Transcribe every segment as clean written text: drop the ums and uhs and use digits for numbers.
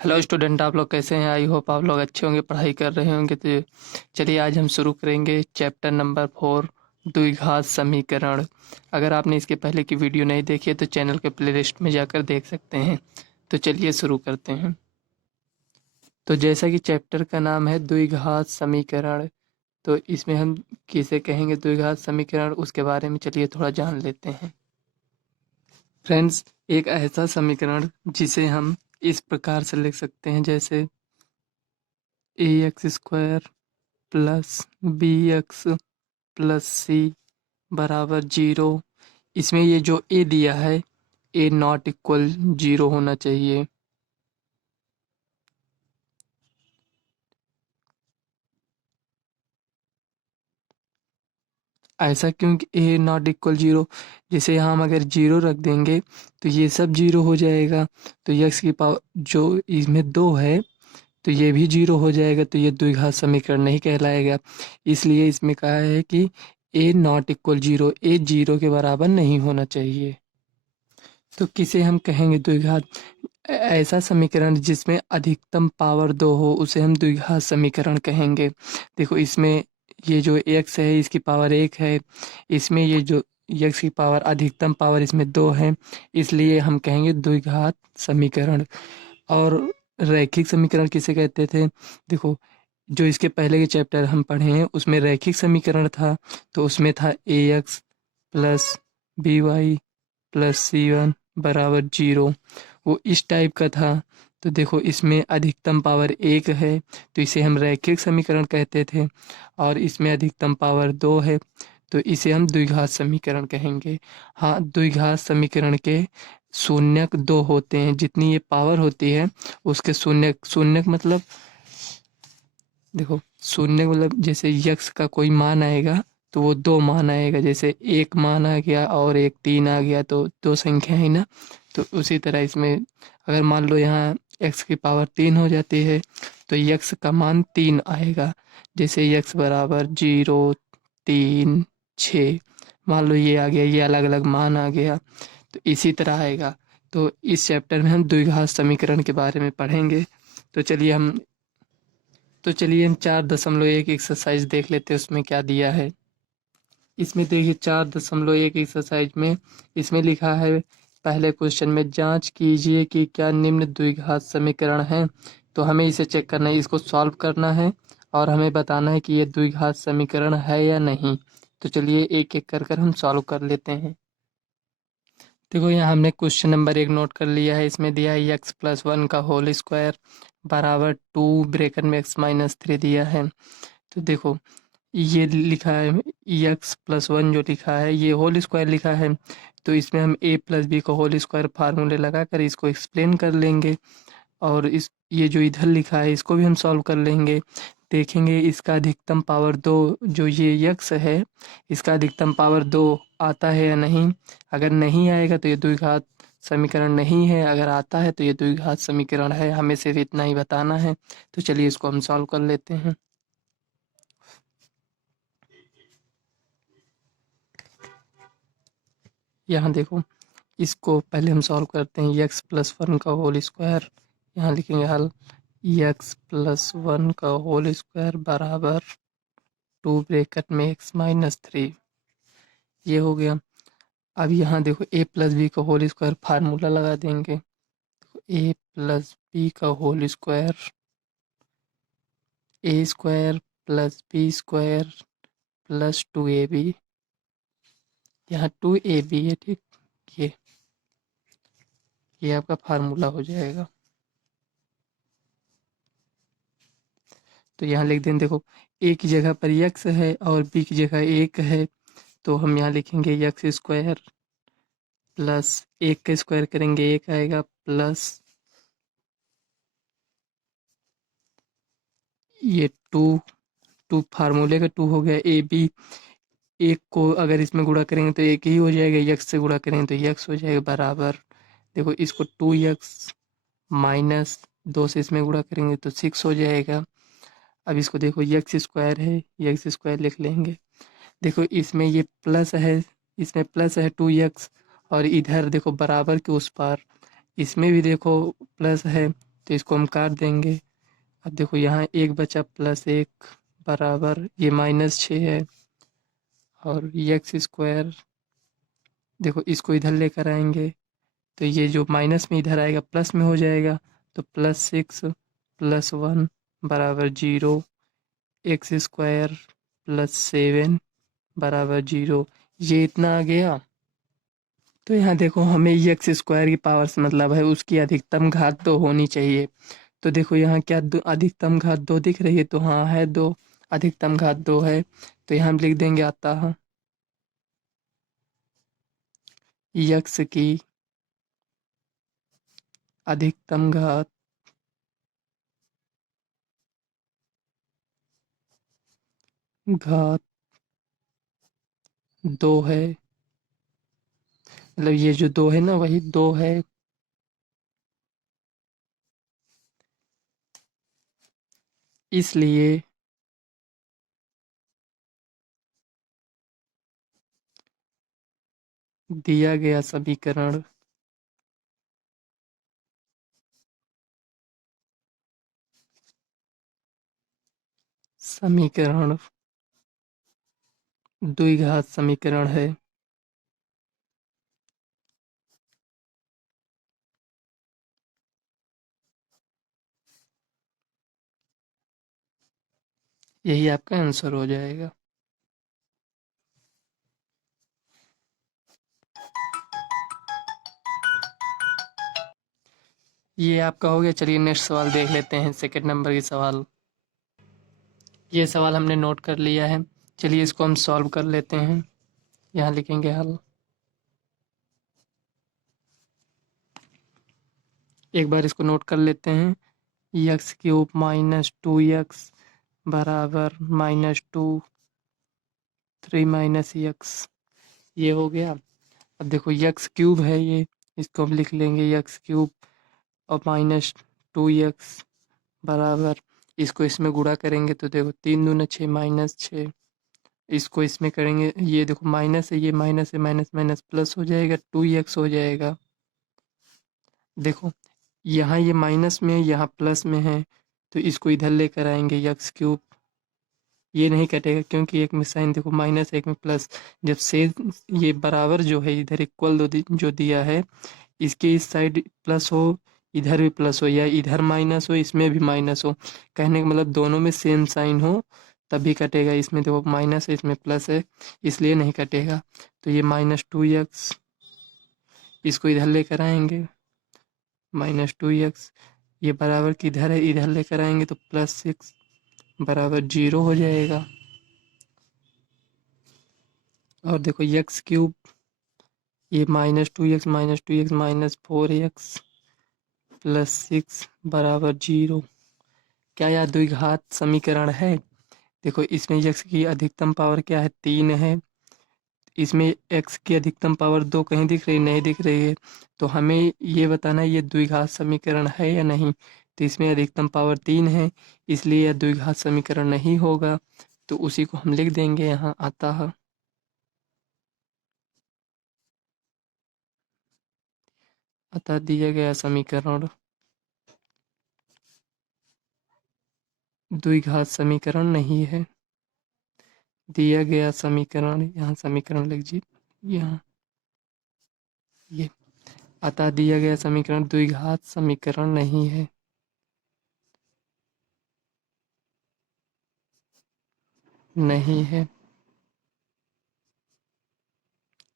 Hello student, आप लोग कैसे हैं? आई होप आप लोग अच्छे होंगे, पढ़ाई कर रहे होंगे। तो चलिए आज हम शुरू करेंगे चैप्टर नंबर 4, द्विघात समीकरण। अगर आपने इसके पहले की वीडियो नहीं देखी है तो चैनल के प्लेलिस्ट में जाकर देख सकते हैं। तो चलिए शुरू करते हैं। तो जैसा कि चैप्टर का नाम है द्विघात समीकरण, तो इसमें हम किसे कहेंगे द्विघात समीकरण, उसके बारे में चलिए थोड़ा जान लेते हैं। फ्रेंड्स, एक ऐसा समीकरण जिसे हम इस प्रकार से लिख सकते हैं, जैसे a x square plus b x plus c बराबर 0। इसमें ये जो ए दिया है, ए नॉट इक्वल 0 होना चाहिए। ऐसा क्योंकि ए नॉट इक्वल 0, जैसे यहाँ हम अगर 0 रख देंगे तो ये सब 0 हो जाएगा। तो यक्स की पावर जो इसमें 2 है तो ये भी 0 हो जाएगा, तो ये द्विघात समीकरण नहीं कहलाएगा। इसलिए इसमें कहा है कि ए नॉट इक्वल 0, ए 0 के बराबर नहीं होना चाहिए। तो किसे हम कहेंगे द्विघात? ऐसा समीकरण जिसमें अधिकतम पावर 2 हो उसे हम द्विघात समीकरण कहेंगे। देखो इसमें ये जो x है इसकी पावर 1 है, इसमें ये जो x की पावर अधिकतम पावर इसमें 2 है, इसलिए हम कहेंगे द्विघात समीकरण। और रैखिक समीकरण किसे कहते थे? देखो, जो इसके पहले के चैप्टर हम पढ़े हैं उसमें रैखिक समीकरण था, तो उसमें था ax plus b y plus c one बराबर 0। वो इस टाइप का था। तो देखो इसमें अधिकतम पावर 1 है तो इसे हम रैखिक समीकरण कहते थे, और इसमें अधिकतम पावर 2 है तो इसे हम द्विघात समीकरण कहेंगे। हाँ, द्विघात समीकरण के शून्यक 2 होते हैं, जितनी ये पावर होती है उसके शून्यक। शून्यक मतलब देखो, शून्य मतलब जैसे यक्स का कोई मान आएगा तो वो 2 मान आएगा, जैसे 1 मान आ गया और एक 3 आ गया तो 2 संख्या है ना। तो उसी तरह इसमें अगर मान लो यहाँ एक्स की पावर 3 हो जाती है तो यक्स का मान 3 आएगा। जैसे यक्स बराबर 0, 3, 6, मान लो ये आ गया, ये अलग अलग मान आ गया, तो इसी तरह आएगा। तो इस चैप्टर में हम द्विघात समीकरण के बारे में पढ़ेंगे। तो चलिए हम 4.1 एक्सरसाइज देख लेते हैं उसमें क्या दिया है। इसमें देखिए 4.1 एक्सरसाइज में इसमें लिखा है, पहले क्वेश्चन में जांच कीजिए कि क्या निम्न द्विघात समीकरण है। तो हमें इसे चेक करना है, इसको सॉल्व करना है और हमें बताना है कि ये द्विघात समीकरण है या नहीं। तो चलिए एक एक कर कर हम सॉल्व कर लेते हैं। देखो यहाँ हमने क्वेश्चन नंबर 1 नोट कर लिया है। इसमें दिया है एक्स प्लस 1 का होल स्क्वायर बराबर 2 ब्रेकेट में एक्स माइनस 3 दिया है। तो देखो ये लिखा है एक्स प्लस 1, जो लिखा है ये होल स्क्वायर लिखा है, तो इसमें हम ए प्लस बी का होल स्क्वायर फार्मूले लगा कर इसको एक्सप्लेन कर लेंगे। और इस ये जो इधर लिखा है इसको भी हम सॉल्व कर लेंगे। देखेंगे इसका अधिकतम पावर 2, जो ये यक्स है इसका अधिकतम पावर 2 आता है या नहीं। अगर नहीं आएगा तो ये द्विघात समीकरण नहीं है, अगर आता है तो ये द्विघात समीकरण है। हमें सिर्फ इतना ही बताना है। तो चलिए इसको हम सॉल्व कर लेते हैं। यहाँ देखो, इसको पहले हम सॉल्व करते हैं। एक्स प्लस 1 का होल स्क्वायर, यहाँ लिखेंगे हल, एक्स प्लस 1 का होल स्क्वायर बराबर 2 ब्रैकेट में एक्स माइनस 3, ये हो गया। अब यहाँ देखो ए प्लस बी का होल स्क्वायर फार्मूला लगा देंगे। ए प्लस बी का whole square, a square plus b square plus 2ab, यहाँ 2ab है, ठीक। ये ये आपका फार्मूला हो जाएगा। तो यहाँ लिख दें, देखो ए की जगह पर यक्स है और बी की जगह 1 है, तो हम यहाँ लिखेंगे यक्स स्क्वायर प्लस 1 का स्क्वायर करेंगे 1 आएगा, प्लस ये 2 फार्मूले का 2 हो गया। ए बी, एक को अगर इसमें गुणा करेंगे तो एक ही हो जाएगा, यक्स से गुणा करेंगे तो यक्स हो जाएगा बराबर, देखो इसको 2x माइनस 2 से इसमें गुणा करेंगे तो 6 हो जाएगा। अब इसको देखो यक्स स्क्वायर है, यक्स स्क्वायर लिख लेंगे। देखो इसमें ये प्लस है, इसमें प्लस है 2x, और इधर देखो बराबर के उस पार इसमें भी देखो प्लस है, तो इसको हम काट देंगे। अब देखो यहाँ एक बचा प्लस एक बराबर ये -6 है, और एक्स स्क्वायर देखो इसको इधर लेकर आएंगे तो ये जो माइनस में इधर आएगा प्लस में हो जाएगा। तो +6 +1 बराबर 0, एक्स स्क्वायर +7 बराबर 0। ये इतना आ गया। तो यहाँ देखो हमें एक्स स्क्वायर की पावर से मतलब है उसकी अधिकतम घात तो होनी चाहिए। तो देखो यहाँ क्या अधिकतम घात 2 दिख रही है, तो हाँ है 2, अधिकतम घात 2 है। तो यहाँ हम लिख देंगे अतः यक्स की अधिकतम घात 2 है। मतलब ये जो 2 है ना वही 2 है, इसलिए दिया गया समीकरण द्विघात समीकरण है। यही आपका आंसर हो जाएगा। ये आपका हो गया। चलिए नेक्स्ट सवाल देख लेते हैं, सेकंड नंबर की सवाल। ये सवाल हमने नोट कर लिया है। चलिए इसको हम सॉल्व कर लेते हैं। यहाँ लिखेंगे हल। एक बार इसको नोट कर लेते हैं। x³ -2x बराबर -2 3 - x, ये हो गया। अब देखो x³ है ये, इसको हम लिख लेंगे x³ और -2x बराबर, इसको इसमें गुणा करेंगे तो देखो 3 दूना 6 -6, इसको इसमें करेंगे ये देखो माइनस है, ये माइनस है, माइनस माइनस प्लस हो जाएगा 2x हो जाएगा। देखो यहाँ ये माइनस में है, यहाँ प्लस में है, तो इसको इधर लेकर आएंगे x³। ये नहीं कटेगा क्योंकि एक में साइन देखो माइनस, एक में प्लस। जब से ये बराबर जो है इधर इक्वल जो दिया है, इसके इस साइड प्लस हो, इधर भी प्लस हो, या इधर माइनस हो इसमें भी माइनस हो, कहने का मतलब दोनों में सेम साइन हो तभी कटेगा। इसमें देखो माइनस है, इसमें प्लस है, इसलिए नहीं कटेगा। तो ये -2x, इसको इधर लेकर आएंगे -2x, ये बराबर किधर है, इधर लेकर आएंगे तो +6 बराबर 0 हो जाएगा। और देखो x³ ये -2x -4x +6 बराबर 0। क्या यह द्विघात समीकरण है? देखो इसमें x की अधिकतम पावर क्या है, 3 है। इसमें x की अधिकतम पावर 2 कहीं दिख रही, नहीं दिख रही है। तो हमें ये बताना है ये द्विघात समीकरण है या नहीं। तो इसमें अधिकतम पावर 3 है, इसलिए यह द्विघात समीकरण नहीं होगा। तो उसी को हम लिख देंगे यहाँ अतः दिया गया समीकरण द्विघात समीकरण नहीं है। दिया गया समीकरण, यहाँ समीकरण लिख जी, यहाँ ये, अतः दिया गया समीकरण द्विघात समीकरण नहीं है। नहीं है।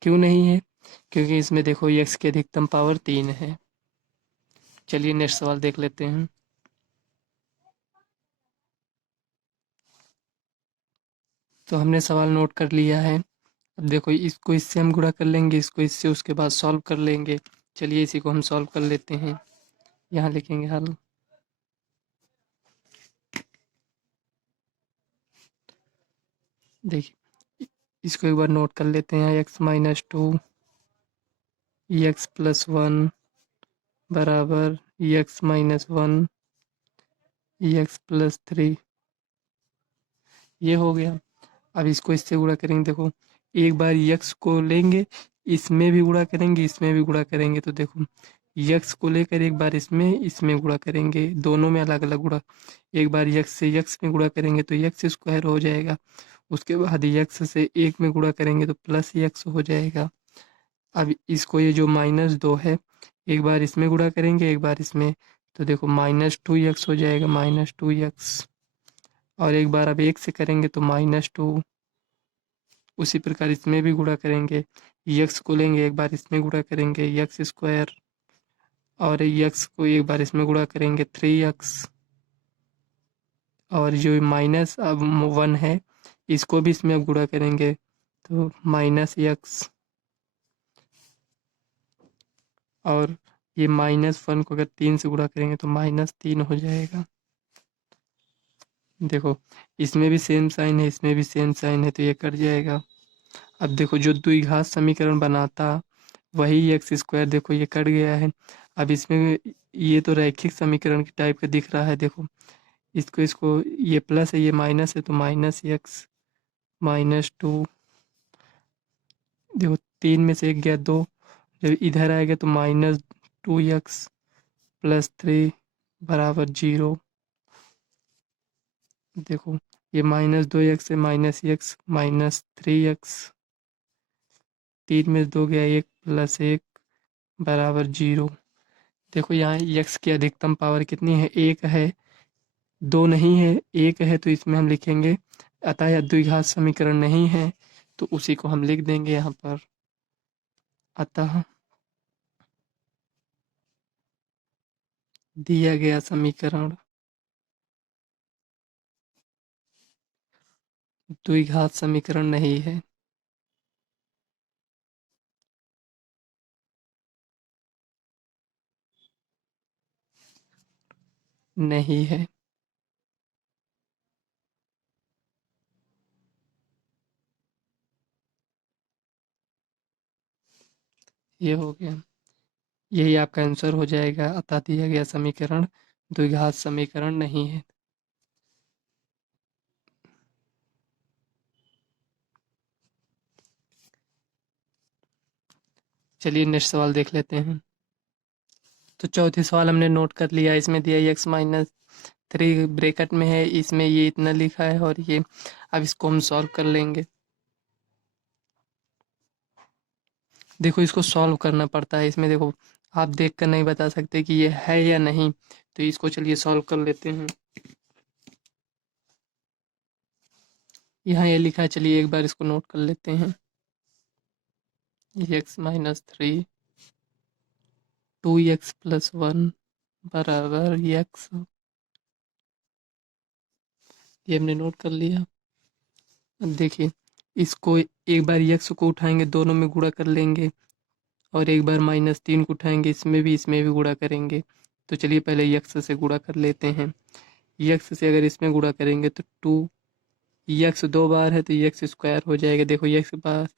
क्यों नहीं है? क्योंकि इसमें देखो x की अधिकतम पावर 3 है। चलिए नेक्स्ट सवाल देख लेते हैं। तो हमने सवाल नोट कर लिया है। अब देखो इसको इससे हम गुणा कर लेंगे, इसको इससे, उसके बाद सॉल्व कर लेंगे। चलिए इसी को हम सॉल्व कर लेते हैं। यहाँ लिखेंगे हल। देखिए इसको एक बार नोट कर लेते हैं। x-2 x+1 बराबर x-1 x+3, ये हो गया। अब इसको इससे गुणा करेंगे। देखो एक बार x को लेंगे, इसमें भी गुणा करेंगे, इसमें भी गुणा करेंगे, तो देखो यक्स को लेकर एक बार इसमें गुणा करेंगे, दोनों में अलग अलग गुणा। एक बार यक्स से यक्स में गुणा करेंगे तो यक्स स्क्वायर हो जाएगा। उसके बाद यक्स से एक में गुणा करेंगे तो प्लस यक्स हो जाएगा। अब इसको, ये जो -2 है, एक बार इसमें गुणा करेंगे एक बार इसमें, तो देखो -2x हो जाएगा, -2x। और एक बार अब एक से करेंगे तो -2। उसी प्रकार इसमें भी गुणा करेंगे, यक्स को लेंगे एक बार इसमें गुणा करेंगे यक्स स्क्वायर, और यक्स को एक बार इसमें गुणा करेंगे 3x। और जो माइनस अब 1 है, इसको भी इसमें अब गुणा करेंगे तो -x। और ये -1 को अगर 3 से गुणा करेंगे तो -3 हो जाएगा। देखो, इसमें भी सेम साइन है, इसमें भी सेम साइन है, तो ये कट जाएगा। अब देखो, जो द्विघात समीकरण बनाता वही एक्स स्क्वायर, देखो ये कट गया है। अब इसमें ये तो रैखिक समीकरण की टाइप का दिख रहा है। देखो, इसको इसको ये प्लस है ये माइनस है, तो -x -2। देखो, 3 में से एक गया 2, जब इधर आएगा तो -2x +3 बराबर 0। देखो, ये -2x है, -x -3x, 3 में 2 गया 1 +1 बराबर 0। देखो, यहाँ x की अधिकतम पावर कितनी है, 1 है, 2 नहीं है, 1 है, तो इसमें हम लिखेंगे, अतः यह द्विघात समीकरण नहीं है, तो उसी को हम लिख देंगे यहाँ पर। अतः दिया गया समीकरण द्विघात समीकरण नहीं है। नहीं है। ये हो गया, यही आपका आंसर हो जाएगा। अतः दिया गया समीकरण द्विघात समीकरण नहीं है। चलिए नेक्स्ट सवाल देख लेते हैं। तो चौथी सवाल हमने नोट कर लिया, इसमें दिया x-3 ब्रैकेट में है, इसमें ये इतना लिखा है, और ये अब इसको हम सॉल्व कर लेंगे। देखो, इसको सॉल्व करना पड़ता है, इसमें देखो आप देख कर नहीं बता सकते कि ये है या नहीं, तो इसको चलिए सॉल्व कर लेते हैं। यहाँ ये लिखा है, चलिए एक बार इसको नोट कर लेते हैं। x-3 2x + 1 बराबर x, ये हमने नोट कर लिया। अब देखिए, इसको एक बार x को उठाएंगे, दोनों में गुणा कर लेंगे, और एक बार -3 को उठाएंगे, इसमें भी गुणा करेंगे। तो चलिए पहले यक्स से गुणा कर लेते हैं। यक्स से अगर इसमें गुणा करेंगे तो 2, यक्स 2 बार है तो यक्स स्क्वायर हो जाएगा। देखो, यक्स के पास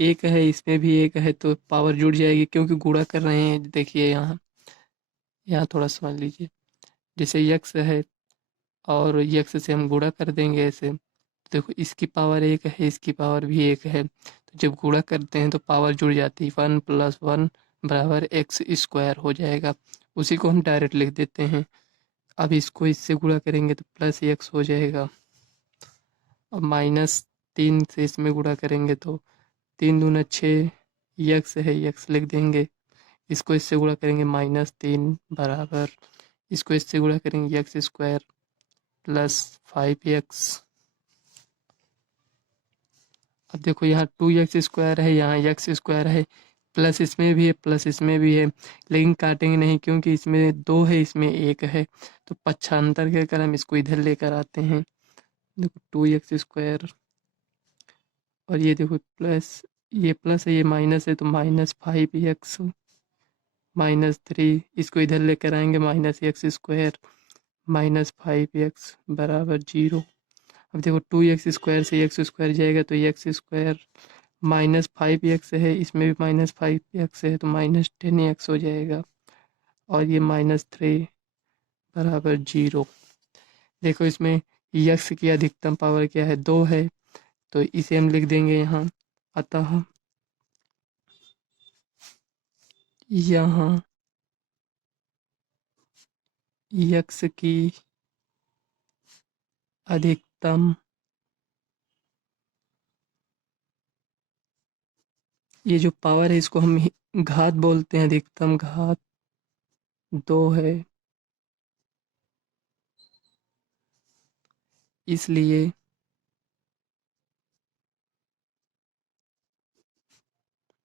1 है, इसमें भी 1 है, तो पावर जुड़ जाएगी, क्योंकि गुणा कर रहे हैं। देखिए यहाँ यहाँ थोड़ा समझ लीजिए, जैसे यक्स है और यक्स से हम गुणा कर देंगे ऐसे, देखो इसकी पावर 1 है, इसकी पावर भी 1 है, तो जब गुणा करते हैं तो पावर जुड़ जाती है, 1 + 1 बराबर एक्स स्क्वायर हो जाएगा। उसी को हम डायरेक्ट लिख देते हैं। अब इसको इससे गुणा करेंगे तो +x हो जाएगा। अब -3 से इसमें गुणा करेंगे तो 3 दूना 6, यक्स है, यक्स लिख देंगे। इसको इससे गुणा करेंगे -3 बराबर, इसको इससे गुणा करेंगे एक्स स्क्वायर +5x। अब देखो, यहाँ 2x स्क्वायर है, यहाँ x स्क्वायर है, प्लस इसमें भी है प्लस इसमें भी है, लेकिन काटेंगे नहीं, क्योंकि इसमें 2 है, इसमें 1 है, तो पक्षांतर के कर हम इसको इधर लेकर आते हैं। देखो, 2x स्क्वायर, और ये देखो प्लस, ये प्लस है, ये माइनस है, तो -5x -3, इसको इधर लेकर आएंगे, -x स्क्वायर -5x बराबर 0। अब देखो, 2x स्क्वायर से एक्स स्क्वायर जाएगा तो एक्स स्क्वायर -5x है, इसमें भी -5x है, तो -10x हो जाएगा, और ये -3 बराबर 0। देखो, इसमें यक्स की अधिकतम पावर क्या है, 2 है, तो इसे हम लिख देंगे यहाँ। अतः यहाँ यक्स की अधिकतम, ये जो पावर है इसको हम घात बोलते हैं, अधिकतम घात 2 है, इसलिए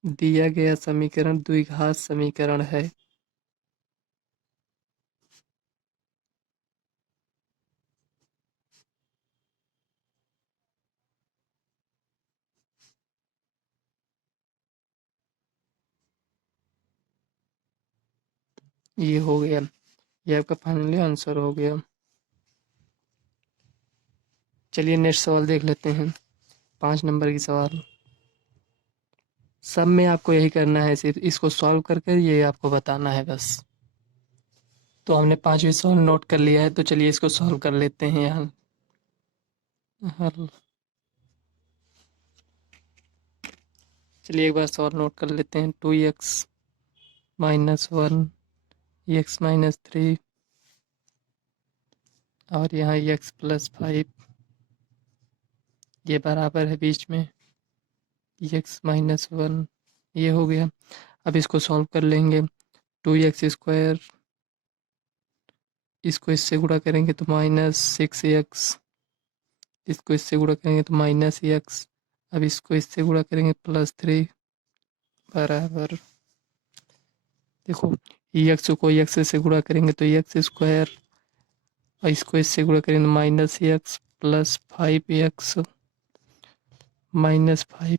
दिया गया समीकरण द्विघात समीकरण है। ये हो गया, ये आपका फाइनली आंसर हो गया। चलिए नेक्स्ट सवाल देख लेते हैं, 5 नंबर की सवाल। सब में आपको यही करना है, सिर्फ इसको सॉल्व करके ये आपको बताना है बस। तो हमने 5वीं सवाल नोट कर लिया है, तो चलिए इसको सॉल्व कर लेते हैं यहाँ। हल चलिए एक बार सवाल नोट कर लेते हैं। 2x-1 x-3 और यहाँ x+5 ये बराबर है बीच में x-1, ये हो गया। अब इसको सॉल्व कर लेंगे। 2x², इसको इससे गुणा करेंगे तो -6x, इसको इससे गुणा करेंगे तो -x, अब इसको इससे गुणा करेंगे +3 बराबर, देखो x को x से गुणा करेंगे तो x² और इसको इससे गुणा करेंगे तो -x + 5x -5।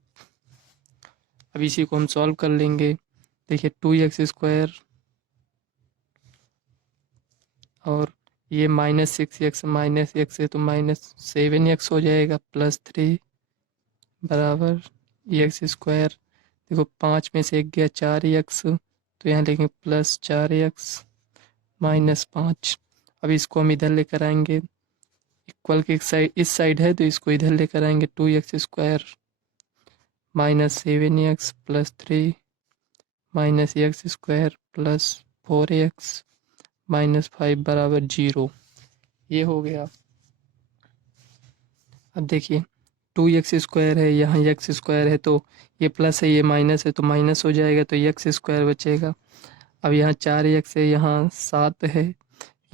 अब इसी को हम सॉल्व कर लेंगे। देखिए 2x² और ये -6x -x है तो -7x हो जाएगा, +3 बराबर x²। देखो 5 में से 1 गया 4x, तो यहाँ लिखेंगे +4x -5। अब इसको हम इधर लेकर आएंगे, इक्वल की इस साइड है तो इसको इधर लेकर आएंगे। 2x² -7x +3 -x² +4x -5 बराबर 0। ये हो गया। अब देखिए 2x² है, यहाँ x² है तो ये प्लस है, ये माइनस है तो माइनस हो जाएगा, तो x² बचेगा। अब यहाँ 4x है, यहाँ 7 है,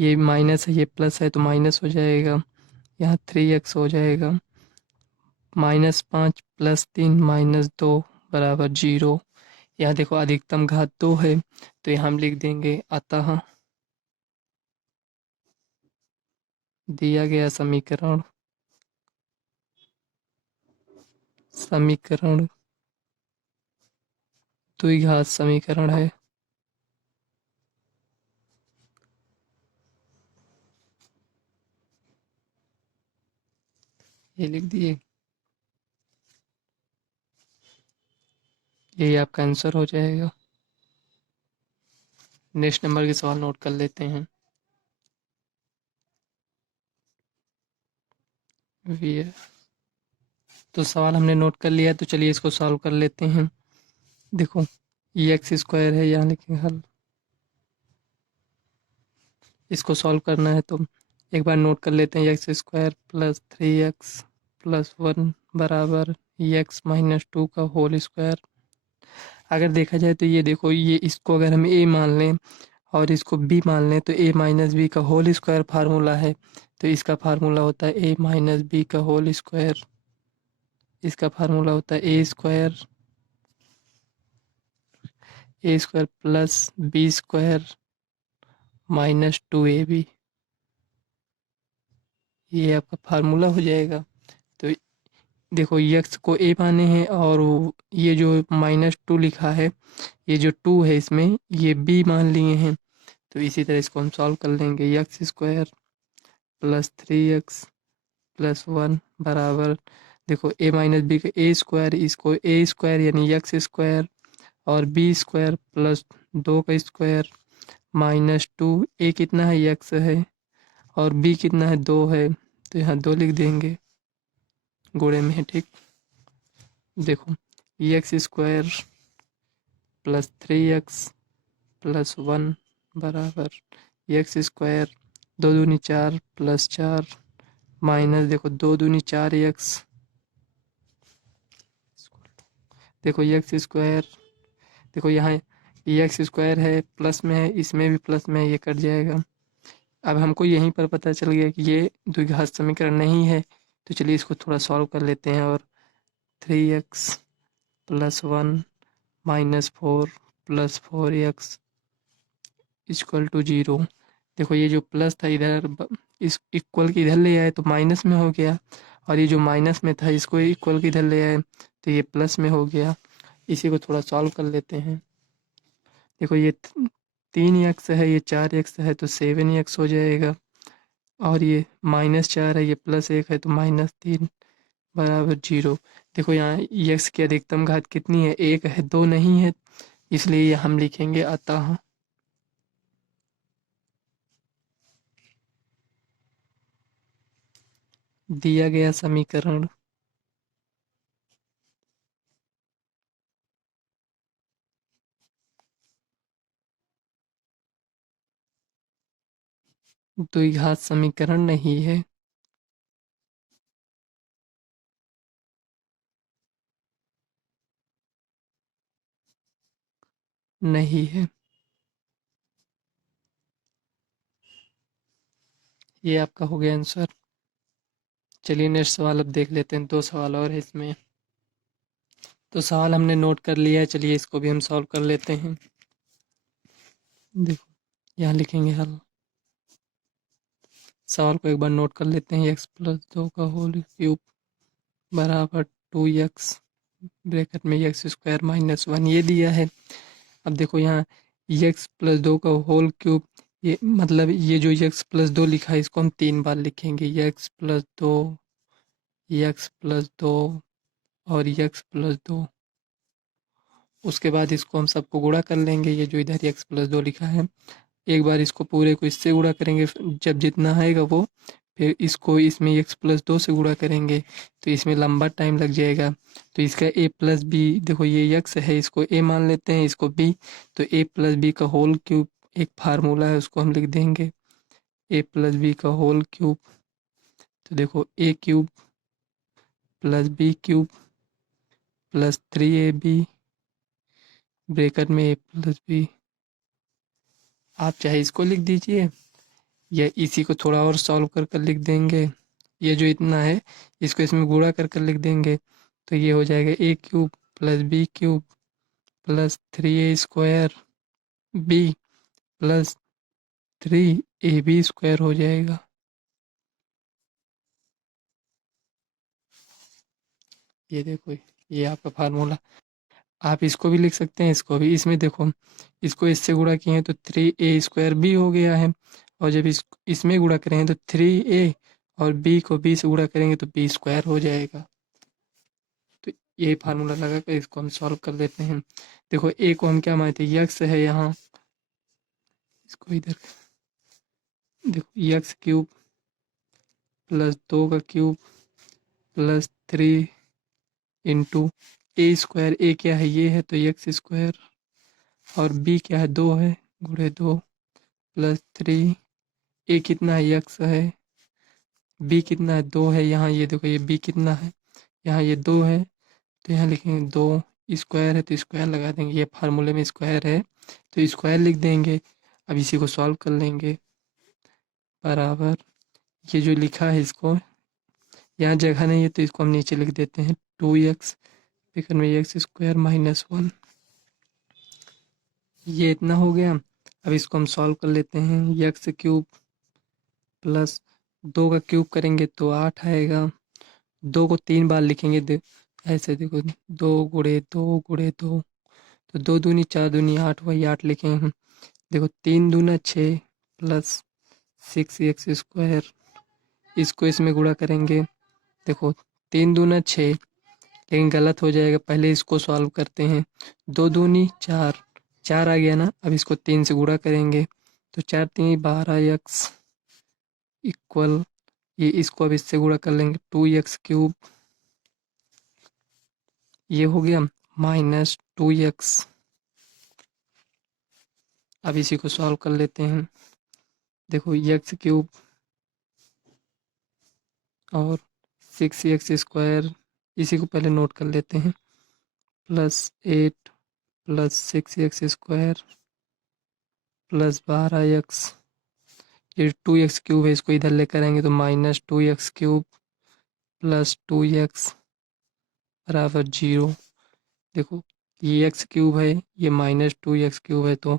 ये माइनस है, ये प्लस है तो माइनस हो जाएगा, यहाँ 3x हो जाएगा। -5 + 3 -2 बराबर 0। यहाँ देखो अधिकतम घात 2 है तो यहाँ हम लिख देंगे अतः दिया गया समीकरण द्विघात समीकरण है। ये लिख दिए, यही आपका आंसर हो जाएगा। नेक्स्ट नंबर के सवाल नोट कर लेते हैं। वी तो सवाल हमने नोट कर लिया, तो चलिए इसको सॉल्व कर लेते हैं। देखो ये x² है, यहाँ लिखेंगे हल। इसको सॉल्व करना है तो एक बार नोट कर लेते हैं। x² + 3x + 1 बराबर x-2 का होल स्क्वायर। अगर देखा जाए तो ये देखो, ये इसको अगर हम a मान लें और इसको b मान लें तो a - b का होल स्क्वायर फार्मूला है, तो इसका फार्मूला होता है a - b का होल स्क्वायर। इसका फार्मूला होता है a² + b² -2ab। ये आपका फार्मूला हो जाएगा। तो देखो x को a माने हैं और ये जो -2 लिखा है, ये जो 2 है इसमें ये b मान लिए हैं, तो इसी तरह इसको हम सॉल्व कर लेंगे। x² + 3x + 1 बराबर, देखो a - b का a², इसको a² यानी x² और b² + 2 का स्क्वायर -2, a कितना है x है और b कितना है 2 है, तो यहाँ 2 लिख देंगे, गुणे में है, ठीक। देखो x² + 3x + 1 बराबर x² दो दूनी चार प्लस चार माइनस देखो दो दूनी चार एक्स, देखो एक्स स्क्वायर, देखो यहाँ एक्स स्क्वायर है प्लस में है, इसमें भी प्लस में है, ये कट जाएगा। अब हमको यहीं पर पता चल गया कि ये द्विघात समीकरण नहीं है, तो चलिए इसको थोड़ा सॉल्व कर लेते हैं। और 3x plus one minus four plus four x equal to zero. देखो ये जो प्लस था इधर इस इक्वल के इधर ले आए तो माइनस में हो गया, और ये जो माइनस में था इसको इक्वल के इधर ले आए तो ये प्लस में हो गया। इसी को थोड़ा सॉल्व कर लेते हैं। देखो ये 3x है, ये 4x है तो 7x हो जाएगा, और ये माइनस चार है, ये प्लस एक है तो माइनस तीन बराबर जीरो। देखो यहाँ x की अधिकतम घात कितनी है, एक है, दो नहीं है, इसलिए ये हम लिखेंगे अतः दिया गया समीकरण द्विघात समीकरण नहीं है। नहीं है। ये आपका हो गया आंसर। चलिए नेक्स्ट सवाल अब देख लेते हैं, दो सवाल और है इसमें। तो सवाल हमने नोट कर लिया है, चलिए इसको भी हम सॉल्व कर लेते हैं। देखो यहाँ लिखेंगे हल। सवाल को एक बार नोट कर लेते हैं। एक्स प्लस दो का होल क्यूब बराबर 2x ब्रैकेट में एक्स स्क्वायर माइनस वन, ये दिया है। अब देखो यहाँ एक्स प्लस दो का होल क्यूब, ये मतलब ये जो एक्स प्लस दो लिखा है इसको हम तीन बार लिखेंगे, एक्स प्लस दो, एक्स प्लस दो और एक्स प्लस दो। उसके बाद इसको हम सबको गुणा कर लेंगे, ये जो इधर एक्स प्लस दो लिखा है एक बार इसको पूरे को इससे गुणा करेंगे, जब जितना आएगा वो, फिर इसको इसमें एक्स प्लस दो से गुणा करेंगे, तो इसमें लंबा टाइम लग जाएगा। तो इसका ए प्लस बी, देखो ये एक्स है इसको ए मान लेते हैं, इसको बी, तो ए प्लस बी का होल क्यूब एक फार्मूला है उसको हम लिख देंगे, ए प्लस बी का होल क्यूब। तो देखो a cube plus b cube plus 3ab bracket में ए प्लस बी। आप चाहे इसको लिख दीजिए या इसी को थोड़ा और सॉल्व कर कर लिख देंगे, ये जो इतना है इसको इसमें गुणा कर कर लिख देंगे, तो ये हो जाएगा a cube plus b cube plus 3a square b plus 3ab square हो जाएगा। ये देखो ये आपका फार्मूला। आप इसको भी लिख सकते हैं, इसको भी, इसमें देखो इसको इससे गुणा किए हैं तो 3a स्क्वायर बी हो गया है, और जब इसमें गुणा करेंगे तो 3a और b को b से गुणा करेंगे तो b स्क्वायर हो जाएगा। तो ये फार्मूला लगा कर इसको हम सॉल्व कर लेते हैं। देखो ए को हम क्या मानते हैं, यक्स है यहाँ, इसको इधर देखो यक्स क्यूब प्लस दो का क्यूब प्लस 3 इंटू ए स्क्वायर, ए क्या है ये है तो एक्स स्क्वायर, और बी क्या है दो है गुणे दो प्लस 3, ए कितना है एक्स है, बी कितना है दो है, यहाँ ये देखो ये बी कितना है, यहाँ ये दो है, तो यहाँ लिखेंगे दो, स्क्वायर है तो स्क्वायर लगा देंगे, ये फार्मूले में स्क्वायर है तो स्क्वायर लिख देंगे। अब इसी को सॉल्व कर लेंगे, बराबर ये जो लिखा है इसको, यहाँ जगह नहीं है तो इसको हम नीचे लिख देते हैं 2x ब्रैकेट में एक्स स्क्वायर माइनस वन, ये इतना हो गया। अब इसको हम सॉल्व कर लेते हैं, एक्स क्यूब प्लस दो का क्यूब करेंगे तो 8 आएगा, दो को तीन बार लिखेंगे ऐसे देखो, दो गुणे दो तो दो दूनी चार दूनी आठ, वही आठ लिखेंगे हम। देखो तीन दूना छः प्लस 6x स्क्वायर, इसको इसमें गुणा करेंगे, देखो तीन दूना छः, लेकिन गलत हो जाएगा, पहले इसको सॉल्व करते हैं। दो दूनी चार, चार आ गया ना, अब इसको तीन से गुणा करेंगे तो चार तीन 12x इक्वल, ये इसको अब इससे गुणा कर लेंगे 2x क्यूब, ये हो गया माइनस 2x। अब इसी को सॉल्व कर लेते हैं, देखो एक्स क्यूब और 6x² इसी को पहले नोट कर लेते हैं, +8 + 6x² +12x, ये 2x³ है, इसको इधर लेकर आएंगे तो -2x³ +2x बराबर 0। देखो ये x³ है, ये -2x³ है तो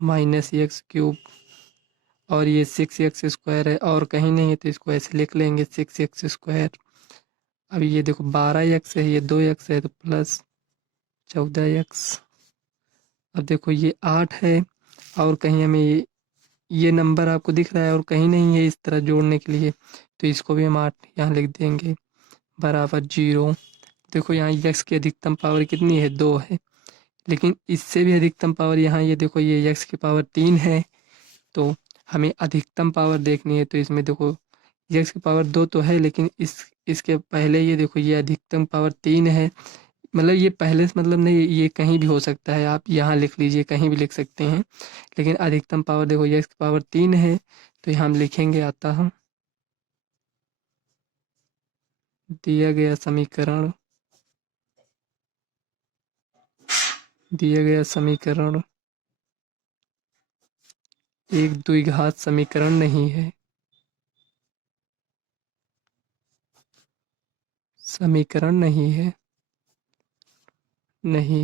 -x³ और ये 6x² है और कहीं नहीं है तो इसको ऐसे लिख लेंगे 6x²। अब ये देखो 12x है, ये 2x है तो +14x। अब देखो ये 8 है और कहीं हमें ये नंबर आपको दिख रहा है और कहीं नहीं है इस तरह जोड़ने के लिए, तो इसको भी हम 8 यहाँ लिख देंगे बराबर 0। देखो यहाँ x की अधिकतम पावर कितनी है, 2 है, लेकिन इससे भी अधिकतम पावर यहाँ ये देखो ये x की पावर 3 है। तो हमें अधिकतम पावर देखनी है तो इसमें देखो x की पावर 2 तो है, लेकिन इसके पहले ये देखो ये अधिकतम पावर 3 है। मतलब ये पहले से मतलब नहीं, ये कहीं भी हो सकता है, आप यहाँ लिख लीजिए, कहीं भी लिख सकते हैं, लेकिन अधिकतम पावर देखो ये इसकी पावर 3 है तो यहाँ हम लिखेंगे आता है दिया गया समीकरण एक द्विघात समीकरण नहीं है। समीकरण नहीं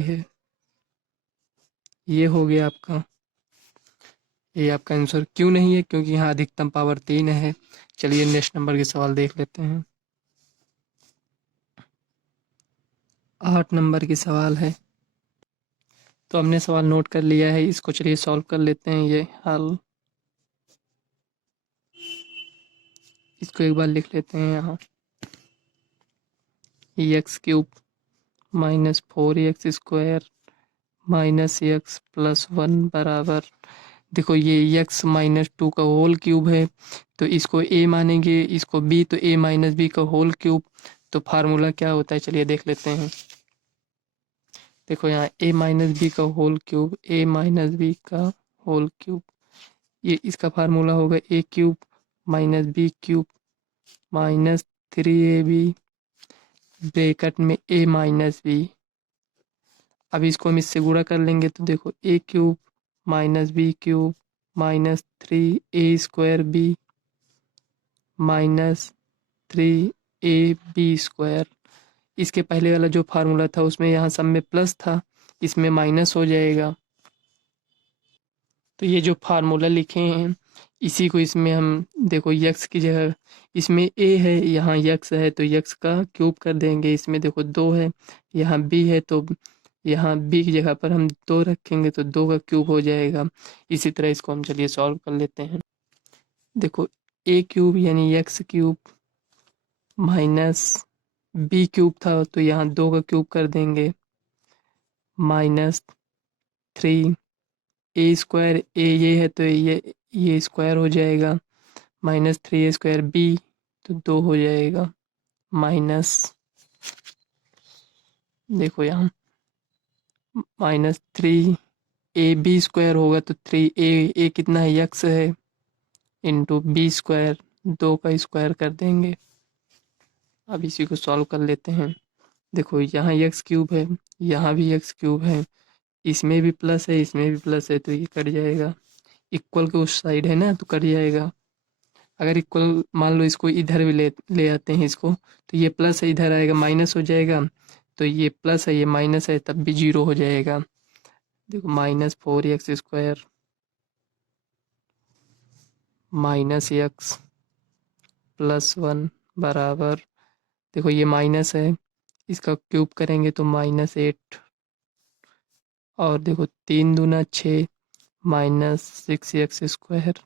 है। ये हो गया आपका, ये आपका आंसर क्यों नहीं है, क्योंकि यहाँ अधिकतम पावर 3 है। चलिए नेक्स्ट नंबर के सवाल देख लेते हैं। 8 नंबर की सवाल है, तो हमने सवाल नोट कर लिया है, इसको चलिए सॉल्व कर लेते हैं। ये हल, इसको एक बार लिख लेते हैं यहाँ, x³ -4x² -x + 1 बराबर, देखो ये x -2 का होल क्यूब है तो इसको a मानेंगे, इसको b तो a - b का होल क्यूब। तो फार्मूला क्या होता है चलिए देख लेते हैं। देखो यहाँ a - b का होल क्यूब, ये इसका फार्मूला होगा a³ -b³ -3ab ब्रैकेट में a - b। अब इसको हम इससे गुणा कर लेंगे तो देखो a³ -b³ -3a²b -3ab²। इसके पहले वाला जो फार्मूला था उसमें यहाँ सब में प्लस था, इसमें माइनस हो जाएगा। तो ये जो फार्मूला लिखे हैं इसी को इसमें हम देखो x की जगह, इसमें a है यहाँ x है तो x का क्यूब कर देंगे। इसमें देखो 2 है, यहाँ b है तो यहाँ b की जगह पर हम 2 रखेंगे तो 2 का क्यूब हो जाएगा। इसी तरह इसको हम चलिए सॉल्व कर लेते हैं। देखो a³ यानी x³ माइनस b³ था तो यहाँ 2 का क्यूब कर देंगे -3 a² a ये है तो ये स्क्वायर हो जाएगा -3a²b तो 2 हो जाएगा माइनस, देखो यहाँ -3ab² होगा तो 3a कितना है x है इंटू b², 2 का स्क्वायर कर देंगे। अब इसी को सॉल्व कर लेते हैं। देखो यहाँ x³ है, यहाँ भी x³ है, इसमें भी प्लस है, इसमें भी प्लस है तो ये कट जाएगा। इक्वल के उस साइड है ना तो कट जाएगा। अगर इक्वल मान लो इसको इधर भी ले आते हैं इसको, तो ये प्लस है इधर आएगा माइनस हो जाएगा, तो ये प्लस है ये माइनस है तब भी 0 हो जाएगा। देखो -4x² -x + 1 बराबर, देखो ये माइनस है, इसका क्यूब करेंगे तो -8 और देखो 3 दूना 6 -6x²।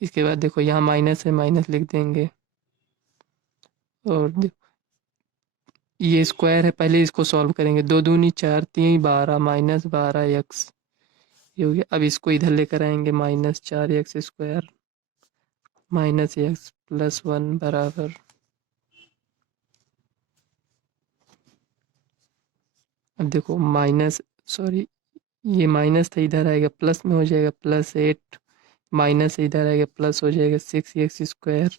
इसके बाद देखो यहाँ माइनस है, माइनस लिख देंगे और ये स्क्वायर है, पहले इसको सॉल्व करेंगे। 2 दूनी 4 3 12 -12x, ये हो गया। अब इसको इधर लेकर आएंगे -4x² -x + 1 बराबर, अब देखो सॉरी ये माइनस था इधर आएगा प्लस में हो जाएगा +8 माइनस इधर आएगा प्लस हो जाएगा 6x²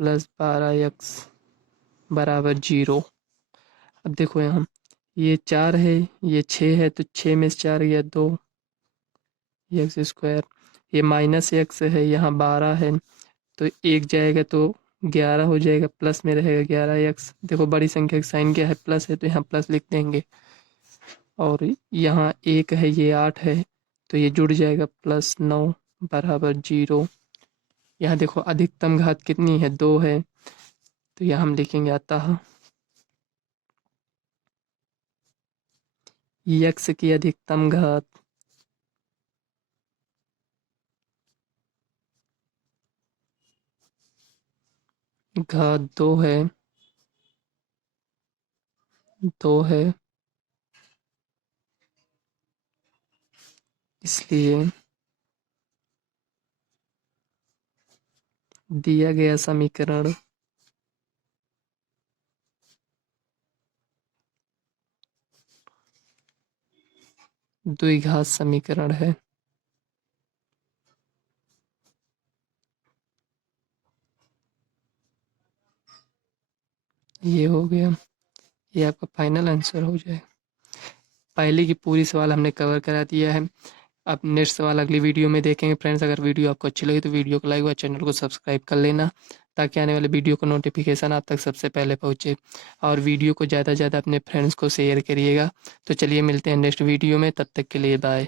प्लस 12x बराबर 0। अब देखो यहाँ ये 4 है, ये 6 है, तो 6 में से 4 गया 2 x²। ये माइनस x है, यहाँ 12 है, तो 1 जाएगा तो 11 हो जाएगा, प्लस में रहेगा 11x। देखो बड़ी संख्या का साइन क्या है, प्लस है, तो यहाँ प्लस लिख देंगे। और यहाँ 1 है, ये 8 है, तो ये जुड़ जाएगा +9 बराबर 0। यहाँ देखो अधिकतम घात कितनी है, 2 है, तो यहाँ हम लिखेंगे अतः x की अधिकतम घात घात 2 है, 2 है, इसलिए दिया गया समीकरण द्विघात समीकरण है। ये हो गया, ये आपका फाइनल आंसर हो जाए। पहले की पूरी सवाल हमने कवर करा दिया है। अब नेक्स्ट सवाल अगली वीडियो में देखेंगे फ्रेंड्स। अगर वीडियो आपको अच्छी लगी तो वीडियो को लाइक व चैनल को सब्सक्राइब कर लेना, ताकि आने वाले वीडियो का नोटिफिकेशन आप तक सबसे पहले पहुँचे। और वीडियो को ज़्यादा से ज़्यादा अपने फ्रेंड्स को शेयर करिएगा। तो चलिए मिलते हैं नेक्स्ट वीडियो में, तब तक के लिए बाय।